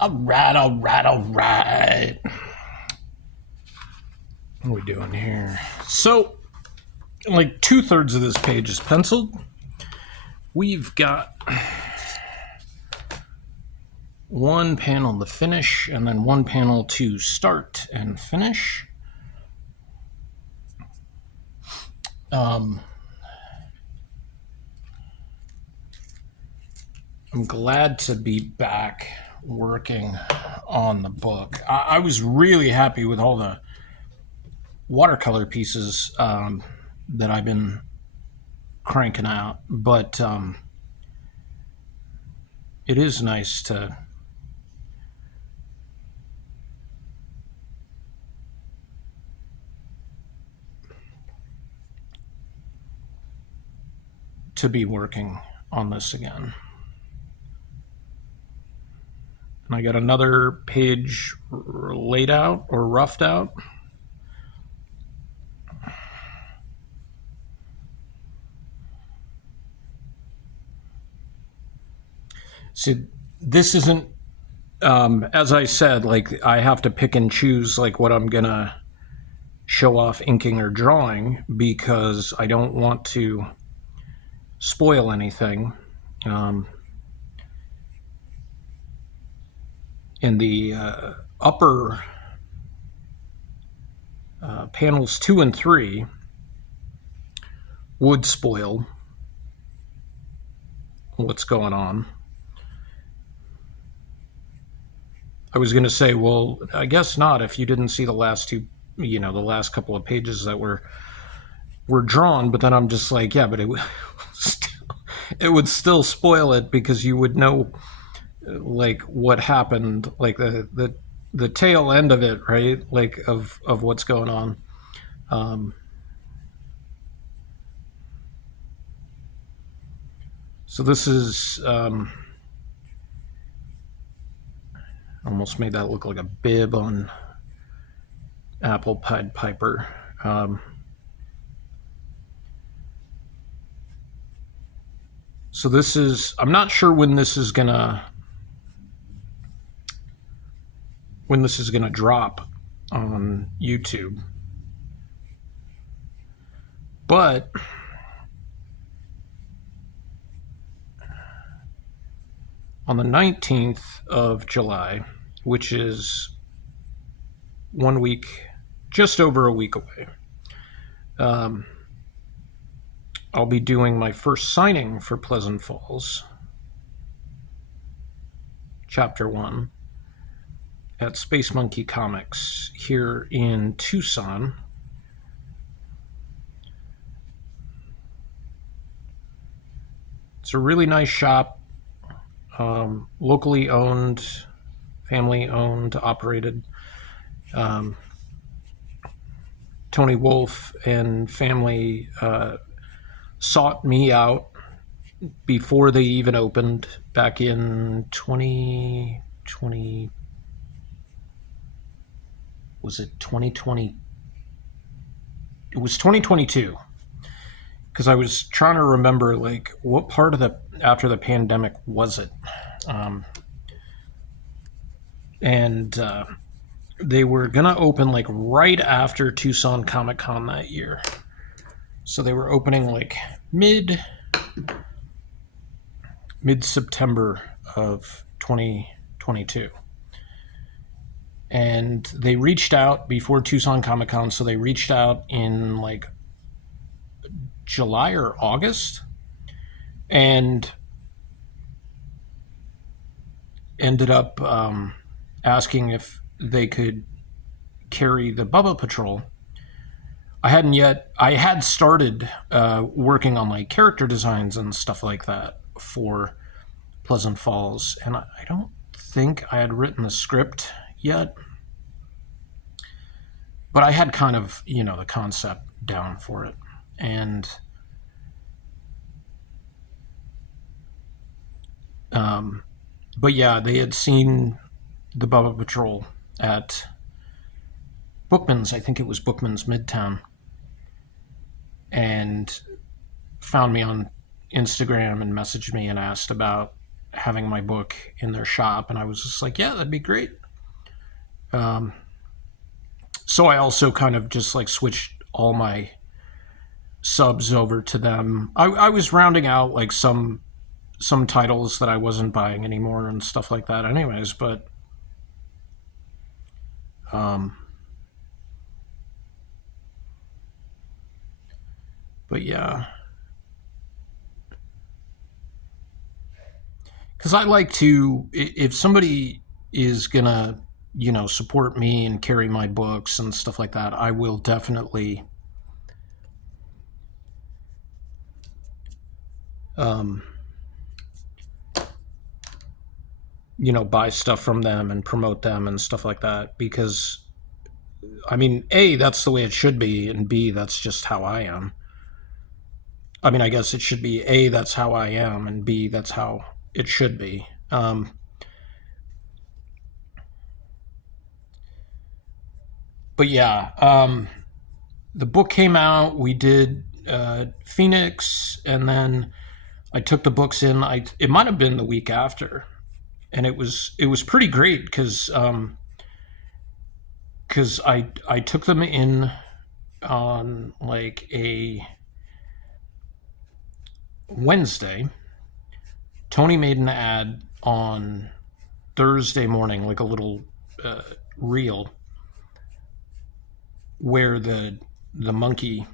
All right, all right, all right. What are we doing here? So, like 2/3 of this page is penciled. We've got one panel to finish, and then one panel to start and finish. I'm glad to be back working on the book. I was really happy with all the watercolor pieces that I've been cranking out, but it is nice to be working on this again. And I got another page laid out or roughed out. So this isn't, as I said, like I have to pick and choose like what I'm gonna show off inking or drawing because I don't want to spoil anything. In the upper panels 2 and 3 would spoil what's going on. I was going to say, well, I guess not if you didn't see the last two, the last couple of pages that were drawn, but then I'm just like, yeah, but it would still spoil it because you would know like what happened, like the tail end of it, right? Like of what's going on. So this is almost made that look like a bib on Apple Pied Piper. So this is, I'm not sure when this is gonna drop on YouTube, but on the 19th of July, which is 1 week, just over a week away, I'll be doing my first signing for Pleasant Falls, Chapter 1, at Space Monkey Comics here in Tucson. It's a really nice shop, locally owned, family owned, operated. Tony Wolf and family sought me out before they even opened back in 2020. Was it 2020? It was 2022. Because I was trying to remember, like, what part of after the pandemic was it? And they were gonna open like right after Tucson Comic Con that year. So they were opening like mid-September of 2022. And they reached out before Tucson Comic Con, so they reached out in like July or August and ended up asking if they could carry the Bubba Patrol. I had started working on like character designs and stuff like that for Pleasant Falls, and I don't think I had written the script yet, but I had kind of, the concept down for it. And but yeah, they had seen the Bubba Patrol at Bookman's, I think it was Bookman's Midtown, and found me on Instagram and messaged me and asked about having my book in their shop, and I was just like, yeah, that'd be great. So I also kind of just like switched all my subs over to them. I was rounding out like some titles that I wasn't buying anymore and stuff like that, anyways. But yeah, because I like to, if somebody is gonna, support me and carry my books and stuff like that, I will definitely, um, buy stuff from them and promote them and stuff like that. Because, I mean, A, that's the way it should be, and B, that's just how I am. I mean, I guess it should be A, that's how I am, and B, that's how it should be. But yeah, the book came out. We did Phoenix, and then I took the books in. It might have been the week after, and it was pretty great because I took them in on like a Wednesday. Tony made an ad on Thursday morning, like a little uh, reel where the monkey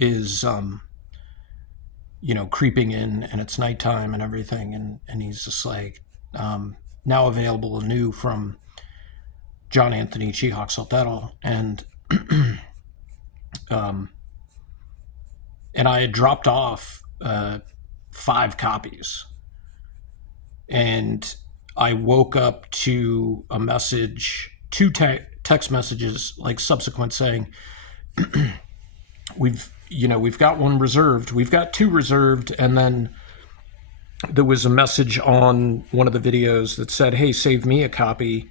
is creeping in, and it's nighttime and everything, and he's just like, now available anew from John Anthony Chihak Soltero, um, and I had dropped off 5 copies, and I woke up to a message, two text messages like subsequent saying, we've got one reserved, we've got 2 reserved, and then there was a message on one of the videos that said, hey, save me a copy.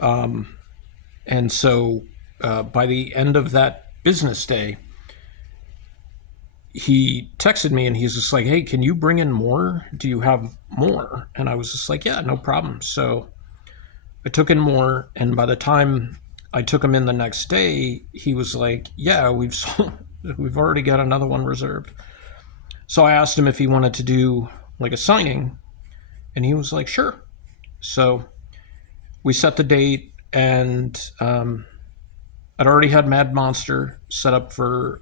And so by the end of that business day, he texted me and he's just like, hey, can you bring in more? Do you have more? And I was just like, yeah, no problem. So I took in more, and by the time I took him in the next day, he was like, yeah, we've already got another one reserved. So I asked him if he wanted to do like a signing, and he was like, sure. So we set the date, and I'd already had Mad Monster set up for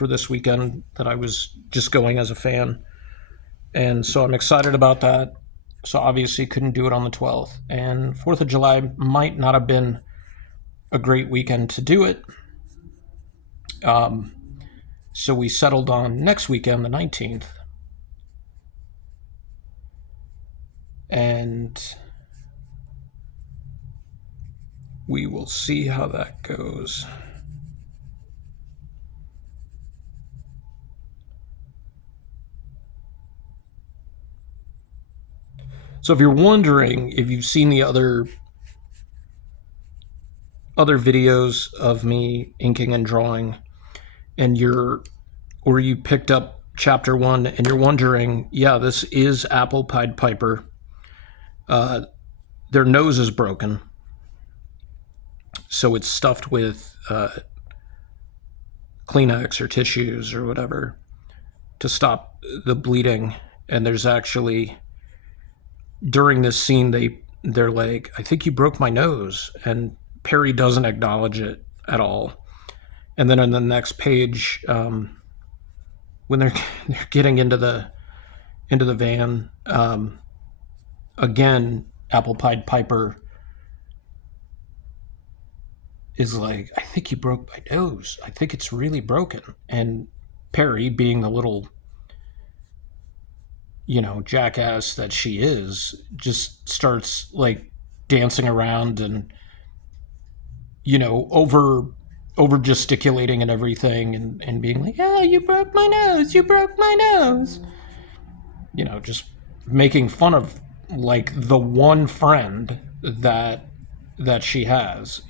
this weekend that I was just going as a fan, and so I'm excited about that. So obviously couldn't do it on the 12th, and 4th of July might not have been a great weekend to do it. So we settled on next weekend, the 19th, and we will see how that goes. So if you're wondering if you've seen the other videos of me inking and drawing, and you picked up chapter 1 and you're wondering, yeah, this is Apple Pied Piper. Their nose is broken, so it's stuffed with Kleenex or tissues or whatever to stop the bleeding. And there's actually, during this scene, they're like, I think you broke my nose, and Perry doesn't acknowledge it at all. And then on the next page, when they're getting into the van, again, Apple Pied Piper is like, I think you broke my nose. I think it's really broken. And Perry, being the little, jackass that she is, just starts like dancing around and, over gesticulating and everything, and being like, oh, you broke my nose, you broke my nose. Just making fun of like the one friend that she has.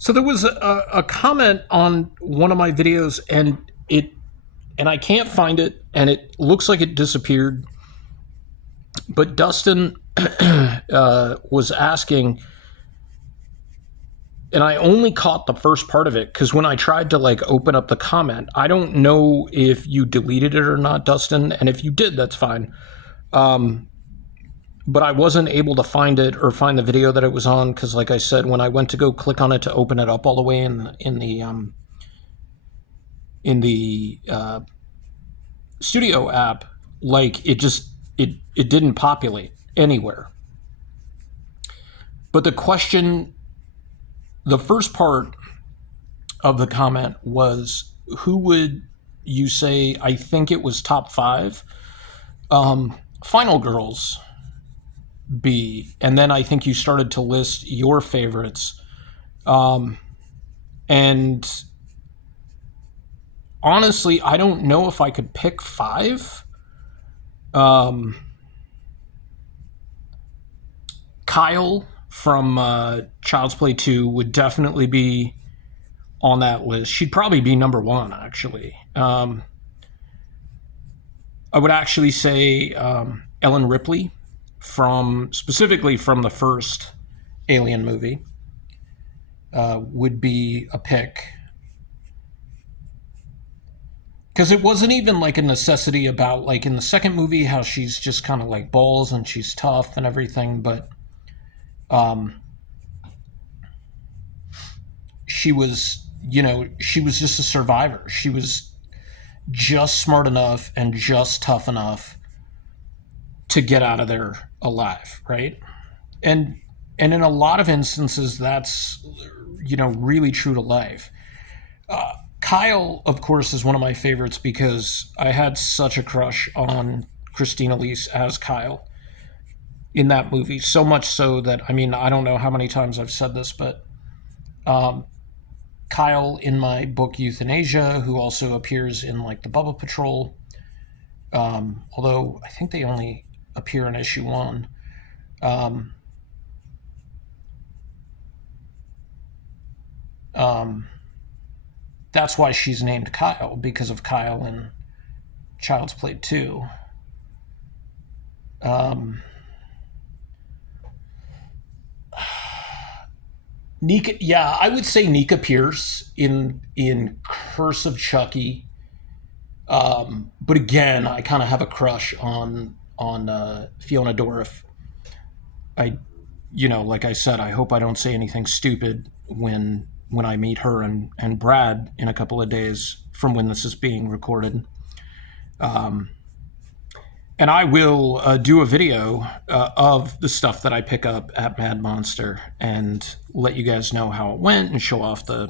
So there was a comment on one of my videos, and I can't find it, and it looks like it disappeared. But Dustin was asking, and I only caught the first part of it because when I tried to like open up the comment, I don't know if you deleted it or not, Dustin. And if you did, that's fine. But I wasn't able to find it or find the video that it was on because, like I said, when I went to go click on it to open it up all the way in the studio app, like it didn't populate anywhere. But the question, the first part of the comment was, who would you say? I think it was top five. Final Girls be, and then I think you started to list your favorites. And honestly, I don't know if I could pick five. Kyle from Child's Play 2 would definitely be on that list. She'd probably be number one, actually. I would actually say Ellen Ripley, specifically from the first Alien movie, would be a pick. Because it wasn't even like a necessity about, like in the second movie, how she's just kind of like balls and she's tough and everything, but she was, she was just a survivor. She was just smart enough and just tough enough to get out of there alive, right? And in a lot of instances, that's, really true to life. Kyle, of course, is one of my favorites because I had such a crush on Christine Elise as Kyle in that movie. So much so that, I don't know how many times I've said this, but Kyle in my book Euthanasia, who also appears in like the Bubba Patrol, although I think they only appear in issue 1. That's why she's named Kyle, because of Kyle in Child's Play 2. Nika, yeah, I would say Nika Pierce in Curse of Chucky. But again, I kind of have a crush on Fiona Dourif. Like I said, I hope I don't say anything stupid when I meet her and Brad in a couple of days from when this is being recorded. And I will do a video of the stuff that I pick up at Mad Monster and let you guys know how it went and show off the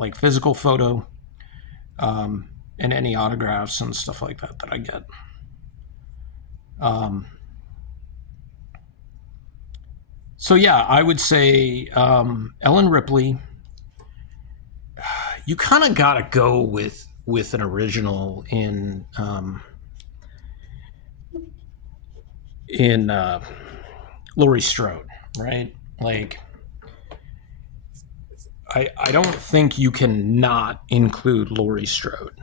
like physical photo and any autographs and stuff like that I get. So yeah, I would say Ellen Ripley. You kind of got to go with an original in Laurie Strode, right? Like, I don't think you can not include Laurie Strode.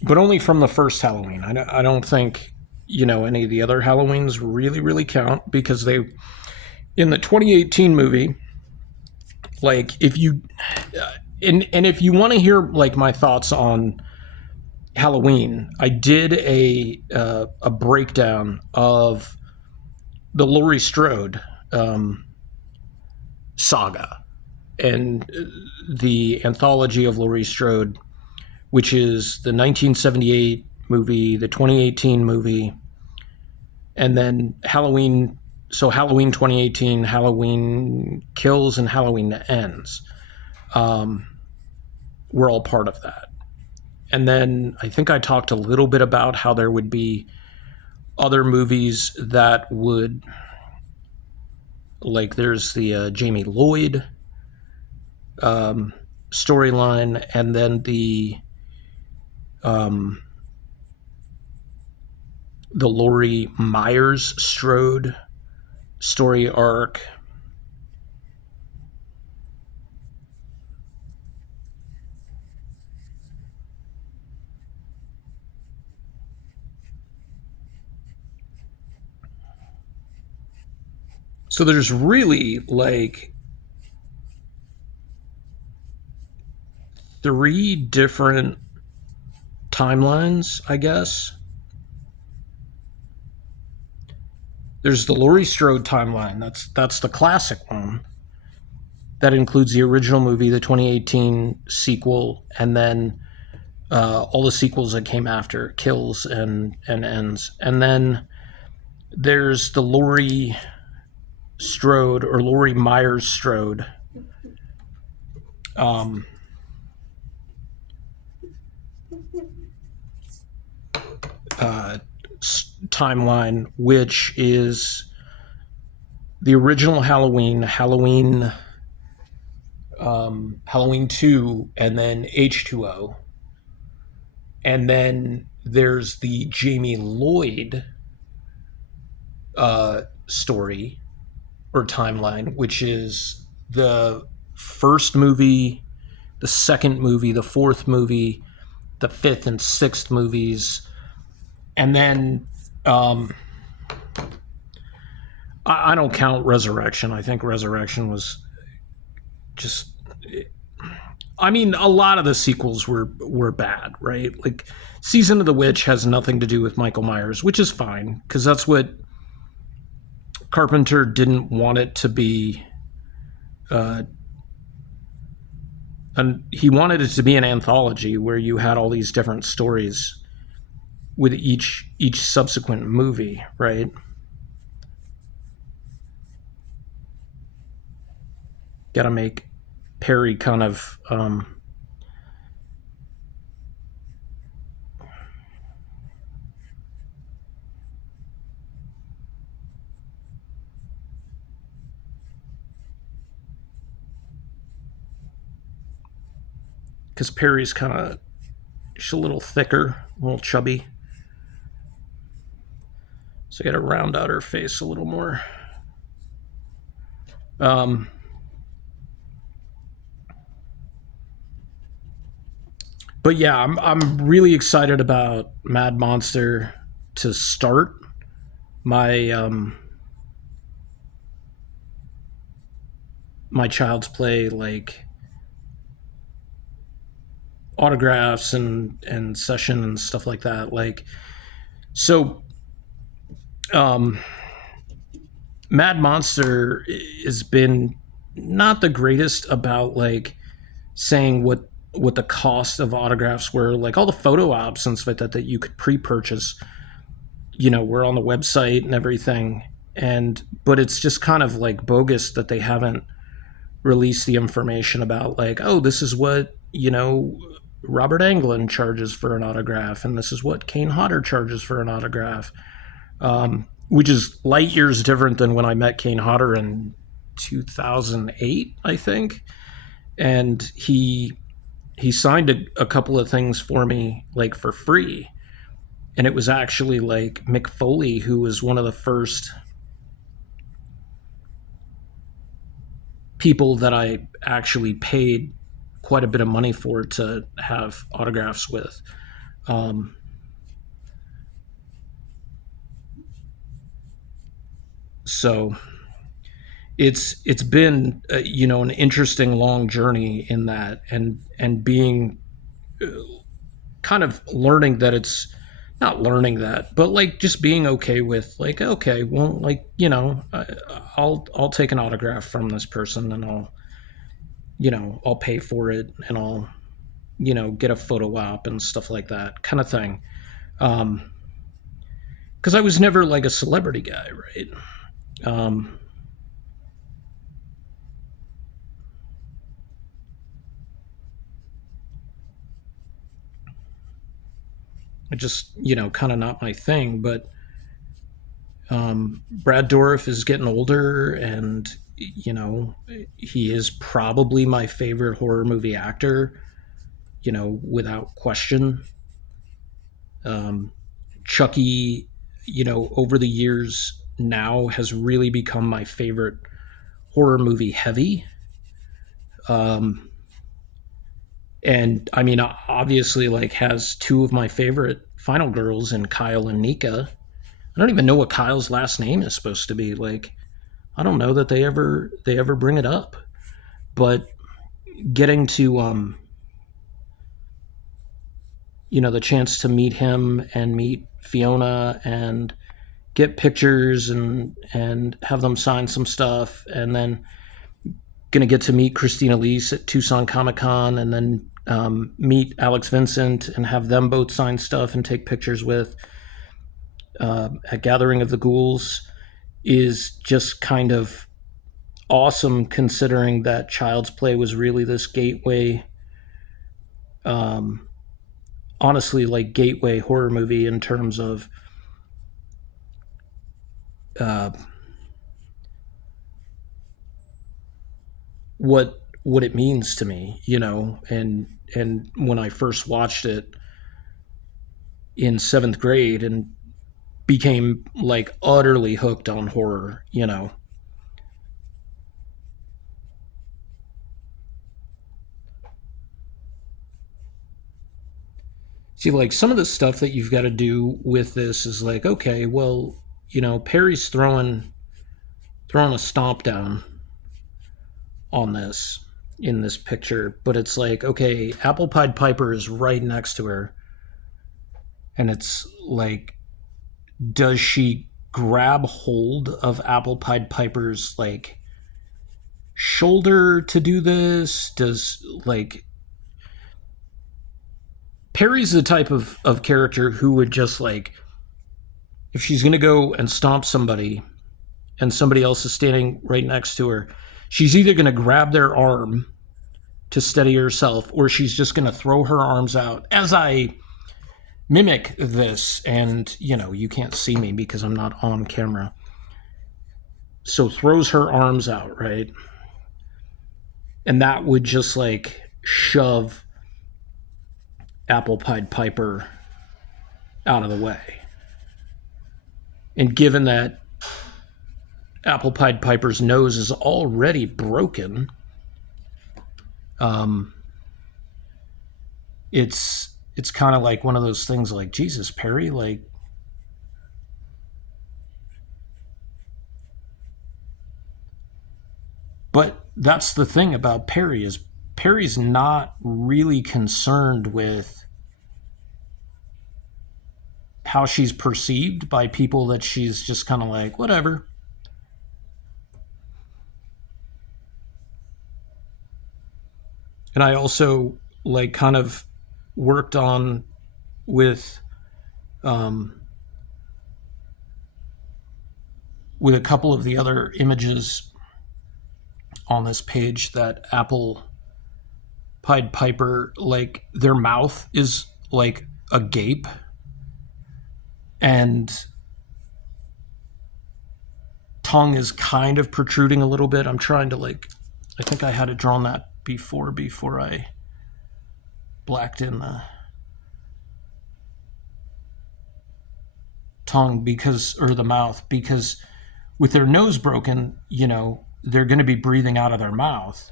But only from the first Halloween. I don't think, any of the other Halloweens really count because they, in the 2018 movie, like if you, and if you want to hear like my thoughts on Halloween, I did a breakdown of the Laurie Strode saga and the anthology of Laurie Strode, which is the 1978 movie, the 2018 movie, and then Halloween. So Halloween 2018, Halloween Kills, and Halloween Ends were all part of that. And then I think I talked a little bit about how there would be other movies that would, like there's the Jamie Lloyd storyline, and then um, the Laurie Myers Strode story arc. So there's really like three different timelines, I guess. There's the Laurie Strode timeline. That's the classic one. That includes the original movie, the 2018 sequel, and then all the sequels that came after, Kills and Ends. And then there's the Laurie Strode or Laurie Myers Strode um, uh, timeline, which is the original Halloween 2, and then H2O. And then there's the Jamie Lloyd story or timeline, which is the first movie, the second movie, the fourth movie, the fifth and sixth movies. And then I don't count Resurrection. I think Resurrection was just. I mean, a lot of the sequels were bad, right? Like Season of the Witch has nothing to do with Michael Myers, which is fine because that's what Carpenter didn't want it to be. And he wanted it to be an anthology where you had all these different stories with each subsequent movie, right? Got to make Perry kind of because Perry's kind of just a little thicker, a little chubby. So I got to round out her face a little more. But yeah, I'm really excited about Mad Monster to start my my Child's Play like autographs and session and stuff like that. Like so, Mad Monster has been not the greatest about like saying what the cost of autographs were. Like all the photo ops and stuff like that you could pre-purchase, were on the website and everything. And but it's just kind of like bogus that they haven't released the information about like, oh, this is what Robert Englund charges for an autograph, and this is what Kane Hodder charges for an autograph, which is light years different than when I met Kane Hodder in 2008, I think. And he signed a couple of things for me like for free, and it was actually like Mick Foley, who was one of the first people that I actually paid quite a bit of money for to have autographs with. So it's been an interesting long journey in that, and being kind of learning that it's not learning that, but like just being okay with like, okay, well, like I'll take an autograph from this person, and I'll pay for it, and I'll get a photo op and stuff like that kind of thing. Because I was never like a celebrity guy, right? It just kind of not my thing. But Brad Dourif is getting older, and he is probably my favorite horror movie actor, without question. Um, Chucky, over the years now has really become my favorite horror movie heavy. Um, and I mean, obviously, like, has two of my favorite final girls in Kyle and Nika. I don't even know what Kyle's last name is supposed to be. Like, I don't know that they ever bring it up. But getting to the chance to meet him and meet Fiona and get pictures and have them sign some stuff, and then gonna get to meet Christina Elise at Tucson Comic Con, and then meet Alex Vincent and have them both sign stuff and take pictures with at Gathering of the Ghouls is just kind of awesome, considering that Child's Play was really this gateway, um, honestly, like, gateway horror movie in terms of uh, what it means to me, and when I first watched it in seventh grade and became like utterly hooked on horror. See, like, some of the stuff that you've got to do with this is like, okay, well, Perry's throwing a stomp down on this in this picture, but it's like, okay, Apple Pied Piper is right next to her, and it's like, does she grab hold of Apple Pied Piper's, like, shoulder to do this? Does, like, Perry's the type of character who would just, like, if she's gonna go and stomp somebody and somebody else is standing right next to her, she's either gonna grab their arm to steady herself, or she's just gonna throw her arms out as I mimic this. And you can't see me because I'm not on camera, so throws her arms out, right? And that would just, like, shove Apple Pied Piper out of the way. And given that Apple Pied Piper's nose is already broken, um, it's kind of like one of those things, like, Jesus, Perry, like, but that's the thing about Perry, is Perry's not really concerned with how she's perceived by people, that she's just kind of like, whatever. And I also, like, kind of worked on with um, with a couple of the other images on this page, that Apple Pied Piper, like, their mouth is like a gape, and tongue is kind of protruding a little bit. I'm trying to, like, I think I had it drawn that before I blacked in the tongue, or the mouth, because with their nose broken, they're going to be breathing out of their mouth.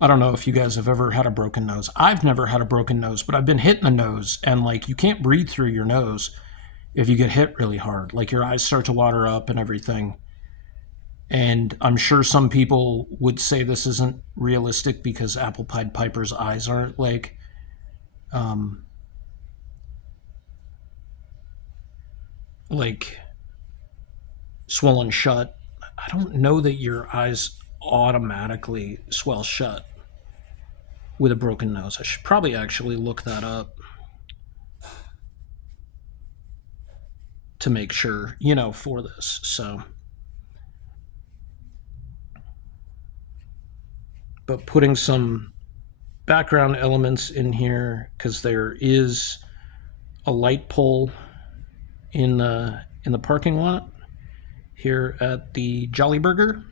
I don't know if you guys have ever had a broken nose. I've never had a broken nose, but I've been hit in the nose, and, like, you can't breathe through your nose if you get hit really hard. Like, your eyes start to water up and everything. And I'm sure some people would say this isn't realistic because Apple Pied Piper's eyes aren't, like, um, like, swollen shut. I don't know that your eyes automatically swell shut with a broken nose. I should probably actually look that up to make sure, for this. So, but putting some background elements in here, because there is a light pole in the parking lot here at the Jolly Burger.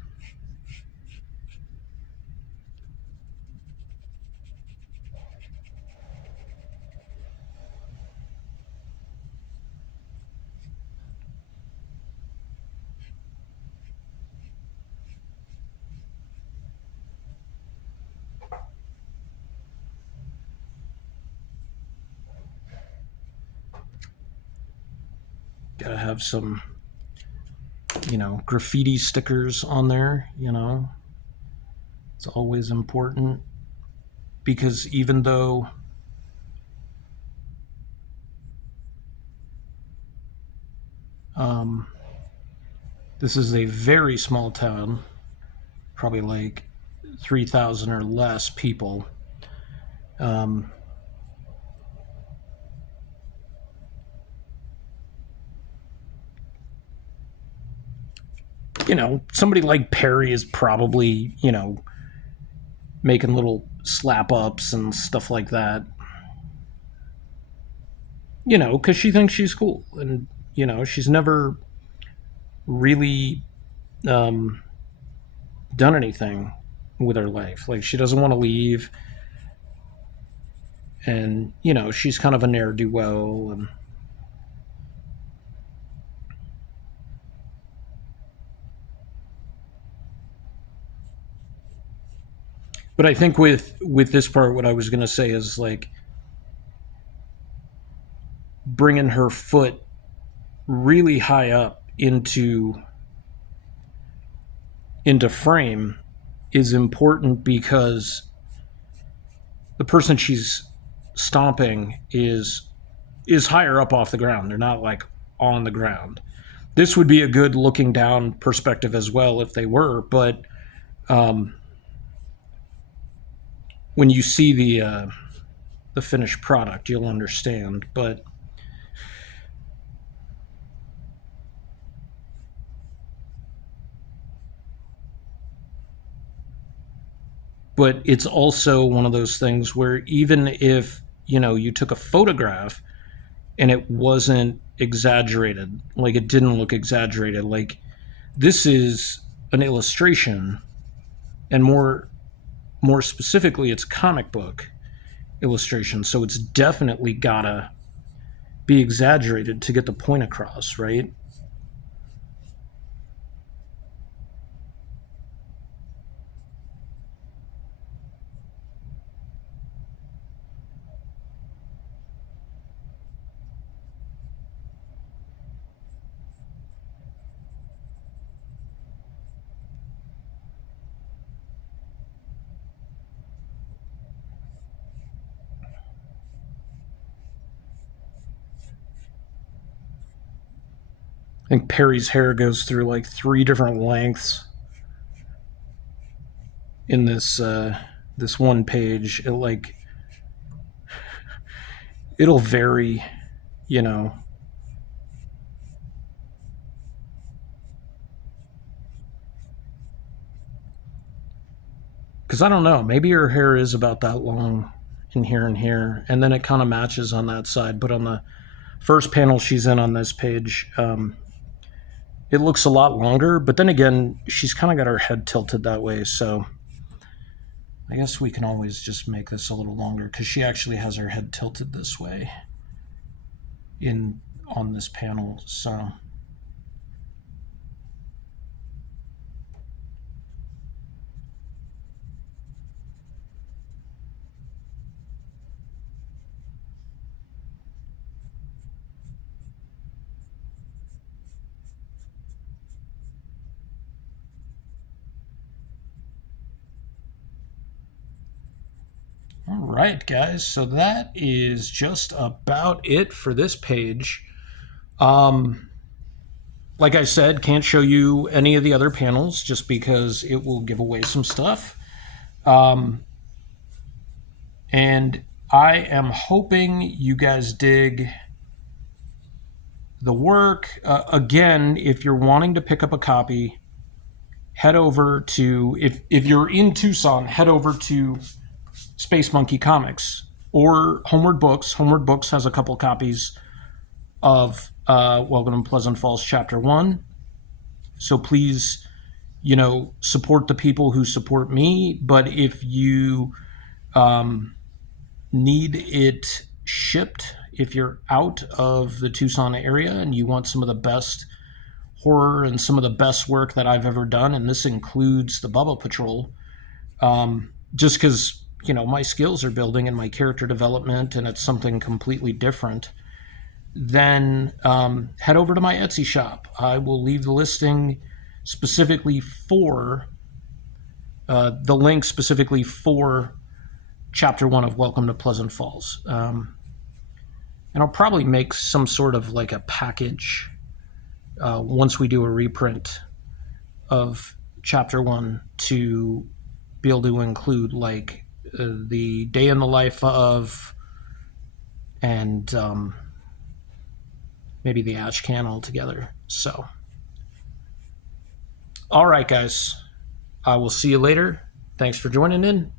Gotta have some, graffiti stickers on there, It's always important because even though this is a very small town, probably like 3,000 or less people, somebody like Perry is probably, making little slap ups and stuff like that. Because she thinks she's cool. And, she's never really done anything with her life. Like, she doesn't want to leave. And, she's kind of a ne'er do well. And but I think with this part, what I was going to say is like bringing her foot really high up into frame is important because the person she's stomping is higher up off the ground. They're not like on the ground. This would be a good looking down perspective as well if they were, but when you see the finished product, you'll understand. But it's also one of those things where even if you took a photograph and it wasn't exaggerated, like it didn't look exaggerated, like this is an illustration, and more specifically, it's comic book illustration, so it's definitely gotta be exaggerated to get the point across, right? I think Perry's hair goes through like 3 different lengths in this one page. It'll vary, you know. Because I don't know, maybe her hair is about that long in here and here, and then it kind of matches on that side. But on the first panel she's in on this page, it looks a lot longer. But then again, she's kind of got her head tilted that way, so I guess we can always just make this a little longer because she actually has her head tilted this way on this panel. So all right, guys, so that is just about it for this page. Like I said, can't show you any of the other panels just because it will give away some stuff. And I am hoping you guys dig the work. Again, if you're wanting to pick up a copy, head over to, if you're in Tucson, head over to Space Monkey Comics or Homeward Books. Homeward Books has a couple copies of Welcome to Pleasant Falls Chapter 1. So please, support the people who support me. But if you need it shipped, if you're out of the Tucson area and you want some of the best horror and some of the best work that I've ever done, and this includes the Bubba Patrol, just because, my skills are building and my character development and it's something completely different, then head over to my Etsy shop. I will leave the listing specifically for the link specifically for Chapter 1 of Welcome to Pleasant Falls. And I'll probably make some sort of like a package once we do a reprint of Chapter 1 to be able to include like the day in the life of, and maybe the ash can altogether. So, all right, guys. I will see you later. Thanks for joining in.